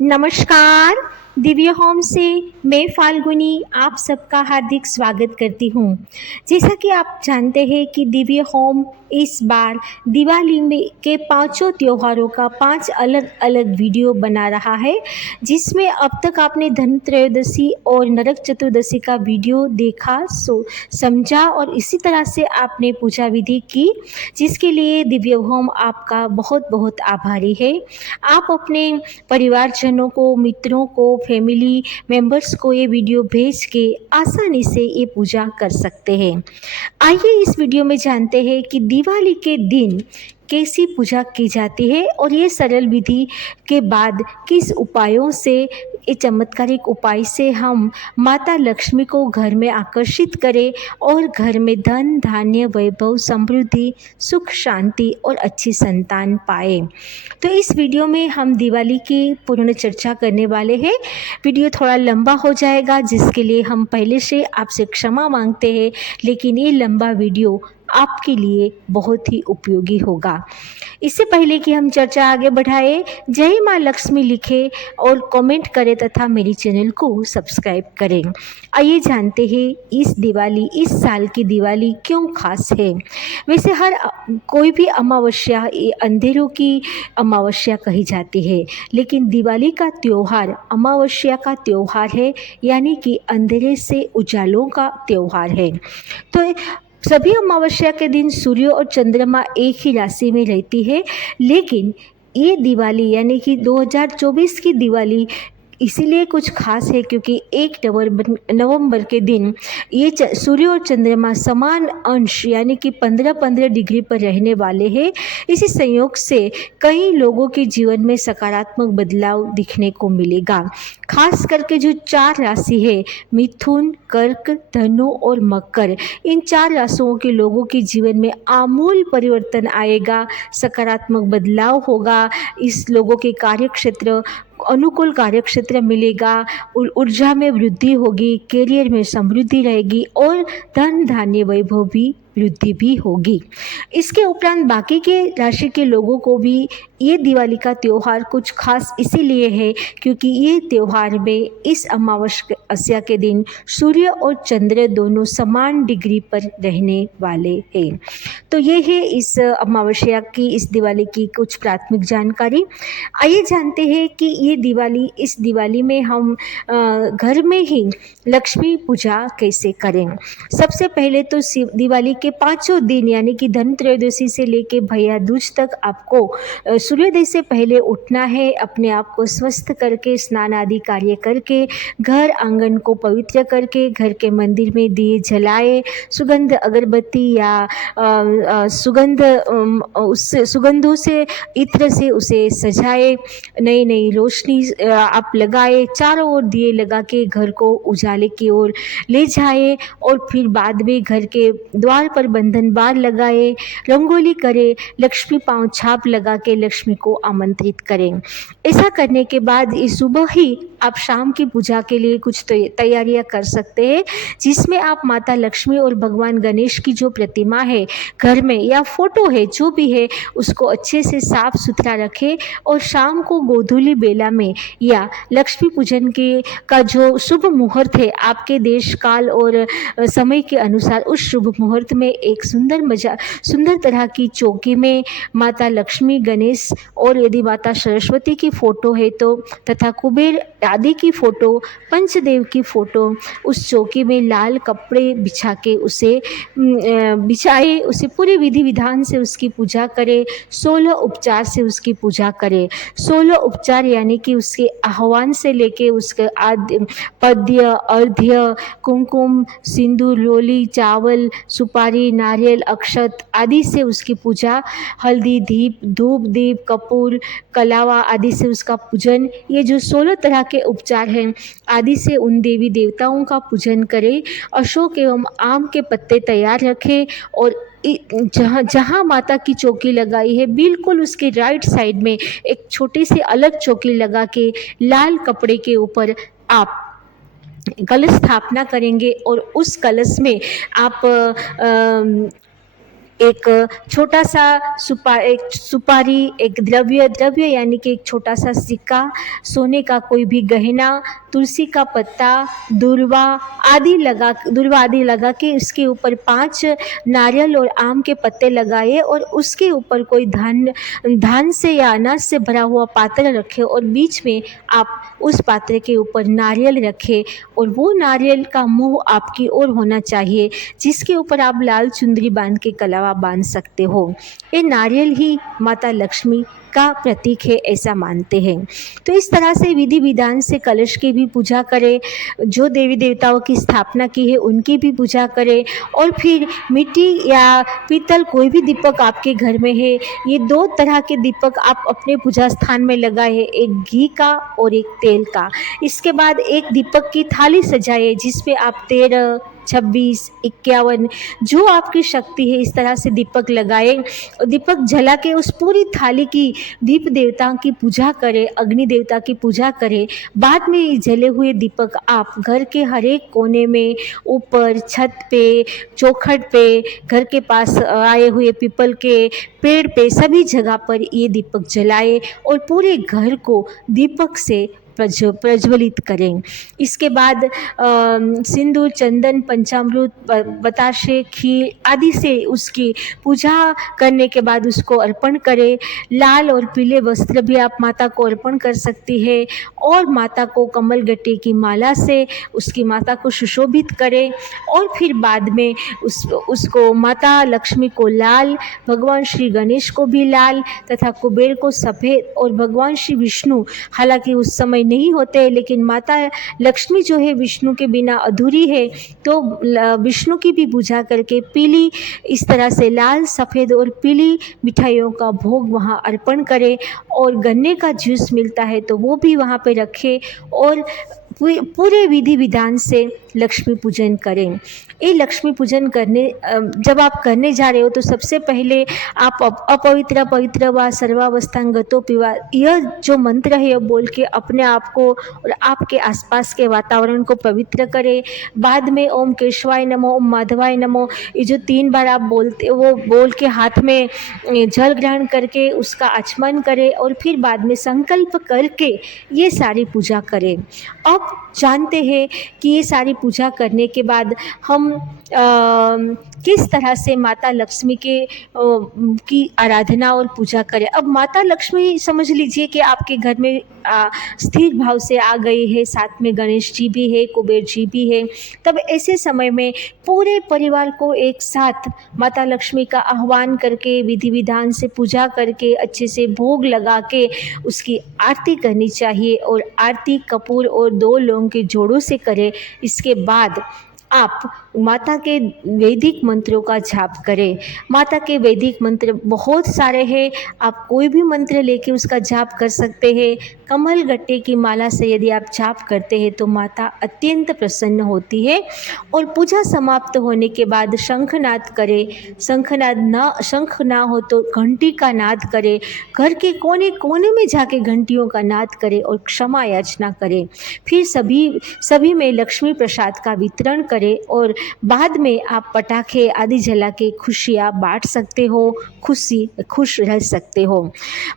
नमस्कार। दिव्य होम से मैं फाल्गुनी आप सबका हार्दिक स्वागत करती हूँ। जैसा कि आप जानते हैं कि दिव्य होम इस बार दिवाली में के पांचों त्योहारों का 5 अलग अलग वीडियो बना रहा है, जिसमें अब तक आपने धनत्रयोदशी और नरक चतुर्दशी का वीडियो देखा, समझा और इसी तरह से आपने पूजा विधि की, जिसके लिए दिव्य होम आपका बहुत बहुत आभारी है। आप अपने परिवारजनों को, मित्रों को, फैमिली मेंबर्स को ये वीडियो भेज के आसानी से ये पूजा कर सकते हैं। आइए इस वीडियो में जानते हैं कि दिवाली के दिन कैसी पूजा की जाती है और ये सरल विधि के बाद किस उपायों से, ये चमत्कारिक उपाय से हम माता लक्ष्मी को घर में आकर्षित करें और घर में धन, धान्य, वैभव, समृद्धि, सुख, शांति और अच्छी संतान पाए। तो इस वीडियो में हम दिवाली की पूर्ण चर्चा करने वाले हैं। वीडियो थोड़ा लंबा हो जाएगा, जिसके लिए हम पहले से आपसे क्षमा मांगते हैं, लेकिन ये लंबा वीडियो आपके लिए बहुत ही उपयोगी होगा। इससे पहले कि हम चर्चा आगे बढ़ाएं, जय माँ लक्ष्मी लिखें और कमेंट करें तथा मेरी चैनल को सब्सक्राइब करें। आइए जानते हैं इस दिवाली, इस साल की दिवाली क्यों खास है। वैसे हर कोई भी अमावस्या अंधेरों की अमावस्या कही जाती है, लेकिन दिवाली का त्यौहार अमावस्या का त्यौहार है, यानी कि अंधेरे से उजालों का त्यौहार है। तो सभी अमावस्या के दिन सूर्य और चंद्रमा एक ही राशि में रहती है, लेकिन ये दिवाली यानी कि 2024 की दिवाली इसीलिए कुछ खास है क्योंकि 1 नवंबर के दिन ये सूर्य और चंद्रमा समान अंश यानी कि 15-15 डिग्री पर रहने वाले हैं। इसी संयोग से कई लोगों के जीवन में सकारात्मक बदलाव दिखने को मिलेगा। खास करके जो 4 राशि है, मिथुन, कर्क, धनु और मकर, इन 4 राशियों के लोगों के जीवन में आमूल परिवर्तन आएगा, सकारात्मक बदलाव होगा। इस लोगों के कार्यक्षेत्र अनुकूल कार्यक्षेत्र मिलेगा, ऊर्जा में वृद्धि होगी, करियर में समृद्धि रहेगी और धन, धान्य, वैभव भी वृद्धि भी होगी। इसके उपरांत बाकी के राशि के लोगों को भी ये दिवाली का त्यौहार कुछ खास इसीलिए है क्योंकि ये त्यौहार में इस अमावस्या के दिन सूर्य और चंद्र दोनों समान डिग्री पर रहने वाले हैं। तो ये है इस अमावस्या की, इस दिवाली की कुछ प्राथमिक जानकारी। आइए जानते हैं कि ये दिवाली, इस दिवाली में हम घर में ही लक्ष्मी पूजा कैसे करें। सबसे पहले तो दिवाली के 5 दिन यानी कि धनत्रयोदशी से लेके भैया दूज तक आपको सूर्योदय से पहले उठना है, अपने आप को स्वस्थ करके, स्नान आदि कार्य करके, घर आंगन को पवित्र करके, घर के मंदिर में दिए जलाए, सुगंध अगरबत्ती या सुगंधों से, इत्र से उसे सजाए, नई नई रोशनी आप लगाए, चारों ओर दिए लगा के घर को उजाले की ओर ले जाए और फिर बाद में घर के द्वार पर बंधन बार लगाए, रंगोली करे, लक्ष्मी पांव छाप लगा के लक्ष्मी को आमंत्रित करें। ऐसा करने के बाद इस सुबह ही आप शाम की पूजा के लिए कुछ तैयारियां कर सकते हैं, जिसमें आप माता लक्ष्मी और भगवान गणेश की जो प्रतिमा है घर में या फोटो है जो भी है, उसको अच्छे से साफ सुथरा रखें और शाम को गोधूली बेला में या लक्ष्मी पूजन का जो शुभ मुहूर्त है आपके देश काल और समय के अनुसार, उस शुभ मुहूर्त में एक सुंदर तरह की चौकी में माता लक्ष्मी, गणेश और यदि माता सरस्वती की फोटो है तो तथा कुबेर आदि की फोटो, पंचदेव की फोटो उस चौकी में लाल कपड़े बिछा के उसे बिछाए, उसे पूरी विधि विधान से उसकी पूजा करें, 16 उपचार से उसकी पूजा करें। 16 उपचार यानी कि उसके आह्वान से लेके उसके आद्य, पद्य, अर्ध्य, कुमकुम, सिंदूर, रोली, चावल, सुपारी, नारियल, अक्षत आदि से उसकी पूजा, हल्दी, दीप, धूप, दीप, कपूर, कलावा आदि से उसका पूजन, ये जो 16 तरह के उपचार हैं आदि से उन देवी देवताओं का पूजन करें। अशोक एवं आम के पत्ते तैयार रखें और जहाँ माता की चौकी लगाई है बिल्कुल उसके राइट साइड में एक छोटी सी अलग चौकी लगा के लाल कपड़े के ऊपर आप कलश स्थापना करेंगे और उस कलश में आप एक छोटा सा एक सुपारी, एक द्रव्य यानी कि एक छोटा सा सिक्का, सोने का कोई भी गहना, तुलसी का पत्ता, दूर्वा आदि लगा के उसके ऊपर 5 नारियल और आम के पत्ते लगाए और उसके ऊपर कोई धान से या अनाज से भरा हुआ पात्र रखे और बीच में आप उस पात्र के ऊपर नारियल रखें और वो नारियल का मुंह आपकी ओर होना चाहिए, जिसके ऊपर आप लाल चुंदरी बांध के कलावा बांध सकते हो। ये नारियल ही माता लक्ष्मी का प्रतीक है, ऐसा मानते हैं। तो इस तरह से विधि विधान से कलश की भी पूजा करें, जो देवी देवताओं की स्थापना की है उनकी भी पूजा करें, और फिर मिट्टी या पीतल कोई भी दीपक आपके घर में है, ये 2 तरह के दीपक आप अपने पूजा स्थान में लगाए हैं, एक घी का और एक तेल का। इसके बाद एक दीपक की थाली सजाए जिस पे आप 13, 26, 51 जो आपकी शक्ति है इस तरह से दीपक लगाए। दीपक जला के उस पूरी थाली की दीप देवता की पूजा करें, अग्नि देवता की पूजा करें। बाद में जले हुए दीपक आप घर के हर एक कोने में, ऊपर, छत पे, चौखट पे, घर के पास आए हुए पीपल के पेड़ पे, सभी जगह पर ये दीपक जलाए और पूरे घर को दीपक से प्रज्वलित करें। इसके बाद सिंदूर, चंदन, पंचामृत, बताशे, खीर आदि से उसकी पूजा करने के बाद उसको अर्पण करें। लाल और पीले वस्त्र भी आप माता को अर्पण कर सकती है और माता को कमल गट्टे की माला से उसकी माता को सुशोभित करें और फिर बाद में उसको माता लक्ष्मी को लाल, भगवान श्री गणेश को भी लाल तथा कुबेर को सफ़ेद और भगवान श्री विष्णु हालांकि उस समय नहीं होते, लेकिन माता लक्ष्मी जो है विष्णु के बिना अधूरी है, तो विष्णु की भी पूजा करके पीली, इस तरह से लाल, सफ़ेद और पीली मिठाइयों का भोग वहाँ अर्पण करें और गन्ने का जूस मिलता है तो वो भी वहाँ पे रखें और पूरे विधि विधान से लक्ष्मी पूजन करें। ये लक्ष्मी पूजन करने जब आप करने जा रहे हो तो सबसे पहले आप अपवित्र पवित्र व सर्वावस्थांगतो पिवा, यह जो मंत्र है यह बोल के अपने आप को और आपके आसपास के वातावरण को पवित्र करें। बाद में ओम केशवाय नमो, ओम माधवाय नमो, ये जो 3 बार आप बोलते वो बोल के हाथ में जल ग्रहण करके उसका आचमन करें और फिर बाद में संकल्प करके ये सारी पूजा करें। अब जानते हैं कि ये सारी पूजा करने के बाद हम किस तरह से माता लक्ष्मी की आराधना और पूजा करें। अब माता लक्ष्मी समझ लीजिए कि आपके घर में स्थिर भाव से आ गई है, साथ में गणेश जी भी है, कुबेर जी भी है। तब ऐसे समय में पूरे परिवार को एक साथ माता लक्ष्मी का आह्वान करके विधि विधान से पूजा करके अच्छे से भोग लगा के उसकी आरती करनी चाहिए और आरती कपूर और 2 लौंग के जोड़ों से करें। इसके बाद आप माता के वैदिक मंत्रों का जाप करें। माता के वैदिक मंत्र बहुत सारे हैं, आप कोई भी मंत्र लेके उसका जाप कर सकते हैं। कमल गट्टे की माला से यदि आप जाप करते हैं तो माता अत्यंत प्रसन्न होती है। और पूजा समाप्त होने के बाद शंखनाद करें। शंख ना हो तो घंटी का नाद करें। घर के कोने कोने में जाके घंटियों का नाद करें और क्षमा याचना करें। फिर सभी में लक्ष्मी प्रसाद का वितरण करें और बाद में आप पटाखे आदि जला के खुशियाँ बांट सकते हो, खुश रह सकते हो।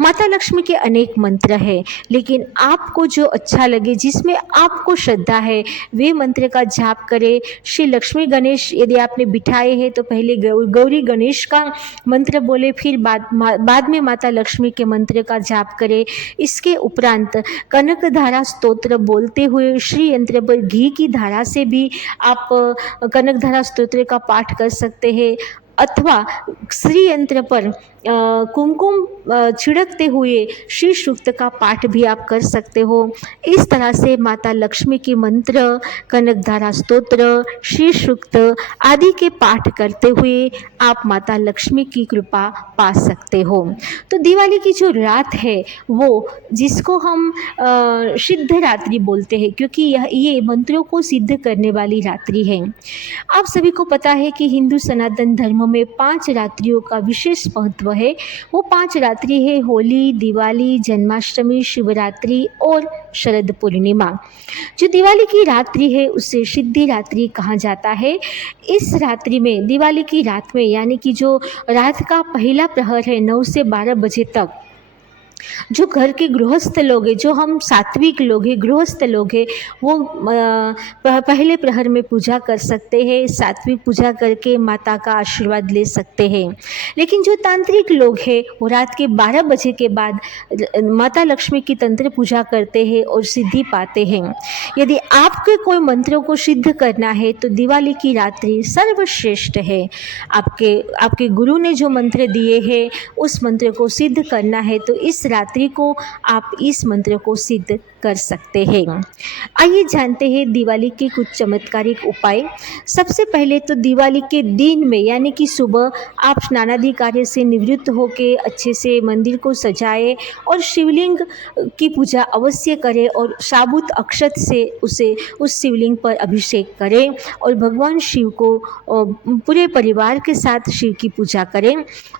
माता लक्ष्मी के अनेक मंत्र हैं, लेकिन आपको जो अच्छा लगे, जिसमें आपको श्रद्धा है, वे मंत्र का जाप करें। श्री लक्ष्मी गणेश यदि आपने बिठाए हैं तो पहले गौरी गणेश का मंत्र बोले, फिर बाद में माता लक्ष्मी के मंत्र का जाप करें। इसके उपरांत कनक धारा स्तोत्र बोलते हुए श्री यंत्र पर घी की धारा से भी आप कनक धारा स्तोत्र का पाठ कर सकते हैं अथवा श्री यंत्र पर कुमकुम छिड़कते हुए श्री सूक्त का पाठ भी आप कर सकते हो। इस तरह से माता लक्ष्मी की मंत्र, कनक धारा स्तोत्र, श्री सूक्त आदि के पाठ करते हुए आप माता लक्ष्मी की कृपा पा सकते हो। तो दिवाली की जो रात है वो जिसको हम सिद्ध रात्रि बोलते हैं, क्योंकि ये मंत्रों को सिद्ध करने वाली रात्रि है। आप सभी को पता है कि हिंदू सनातन धर्म में 5 रात्रियों का विशेष महत्व महत्व है वो 5 रात्रि है, होली, दिवाली, जन्माष्टमी, शिवरात्रि और शरद पूर्णिमा। जो दिवाली की रात्रि है उसे सिद्धि रात्रि कहा जाता है। इस रात्रि में, दिवाली की रात में, यानी कि जो रात का पहला प्रहर है 9 से 12 बजे तक, जो घर के गृहस्थ लोग हैं, जो हम सात्विक लोग हैं, गृहस्थ लोग हैं, वो पहले प्रहर में पूजा कर सकते हैं, सात्विक पूजा करके माता का आशीर्वाद ले सकते हैं। लेकिन जो तांत्रिक लोग हैं वो रात के 12 बजे के बाद माता लक्ष्मी की तंत्र पूजा करते हैं और सिद्धि पाते हैं। यदि आपके कोई मंत्रों को सिद्ध करना है तो दिवाली की रात्रि सर्वश्रेष्ठ है। आपके गुरु ने जो मंत्र दिए हैं उस मंत्र को सिद्ध करना है तो इस रात्रि को आप इस मंत्र को सिद्ध कर सकते हैं। आइए जानते हैं दिवाली के कुछ चमत्कारिक उपाय। सबसे पहले तो दिवाली के दिन में, यानी कि सुबह, आप स्नानादि कार्य से निवृत्त होकर अच्छे से मंदिर को सजाएं और शिवलिंग की पूजा अवश्य करें और साबुत अक्षत से उस शिवलिंग पर अभिषेक करें और भगवान शिव को पूरे परिवार के साथ शिव की पूजा करें।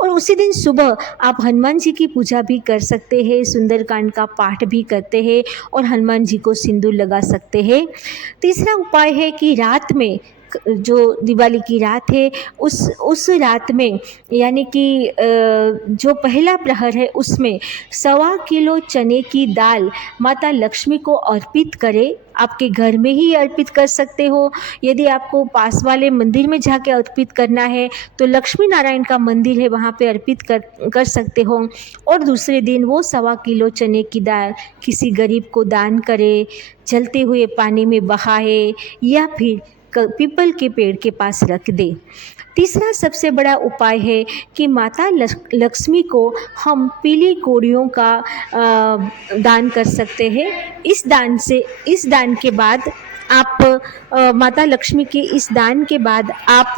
और उसी दिन सुबह आप हनुमान जी की पूजा भी कर सकते हैं, सुंदरकांड का पाठ भी करते हैं और हनुमान जी को सिंदूर लगा सकते हैं। तीसरा उपाय है कि रात में, जो दिवाली की रात है उस रात में, यानी कि जो पहला प्रहर है उसमें 1.25 किलो चने की दाल माता लक्ष्मी को अर्पित करें। आपके घर में ही अर्पित कर सकते हो। यदि आपको पास वाले मंदिर में जाके अर्पित करना है तो लक्ष्मी नारायण का मंदिर है, वहाँ पे अर्पित कर सकते हो। और दूसरे दिन वो 1.25 किलो चने की दाल किसी गरीब को दान करें, जलते हुए पानी में बहाए या फिर पीपल के पेड़ के पास रख दे। तीसरा सबसे बड़ा उपाय है कि माता लक्ष्मी को हम पीली कोड़ियों का दान कर सकते हैं। इस दान के बाद आप माता लक्ष्मी के इस दान के बाद आप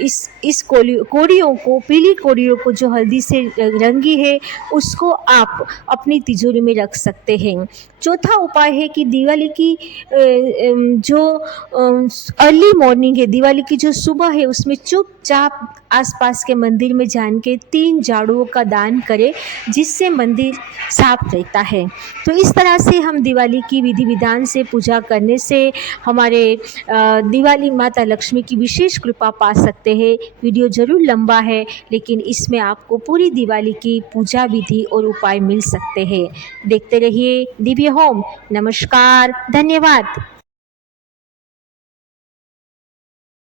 इस कोड़ियों को, पीली कोड़ियों को जो हल्दी से रंगी है, उसको आप अपनी तिजोरी में रख सकते हैं। चौथा उपाय है कि दिवाली की जो अर्ली मॉर्निंग है, दिवाली की जो सुबह है, उसमें चुपचाप आसपास के मंदिर में जान के 3 झाड़ुओं का दान करें, जिससे मंदिर साफ रहता है। तो इस तरह से हम दिवाली की विधि विधान से पूजा करने से हमारे दिवाली माता लक्ष्मी की विशेष कृपा पा सकते हैं। वीडियो ज़रूर लंबा है, लेकिन इसमें आपको पूरी दिवाली की पूजा विधि और उपाय मिल सकते हैं। देखते रहिए दिव्य होम। नमस्कार, धन्यवाद।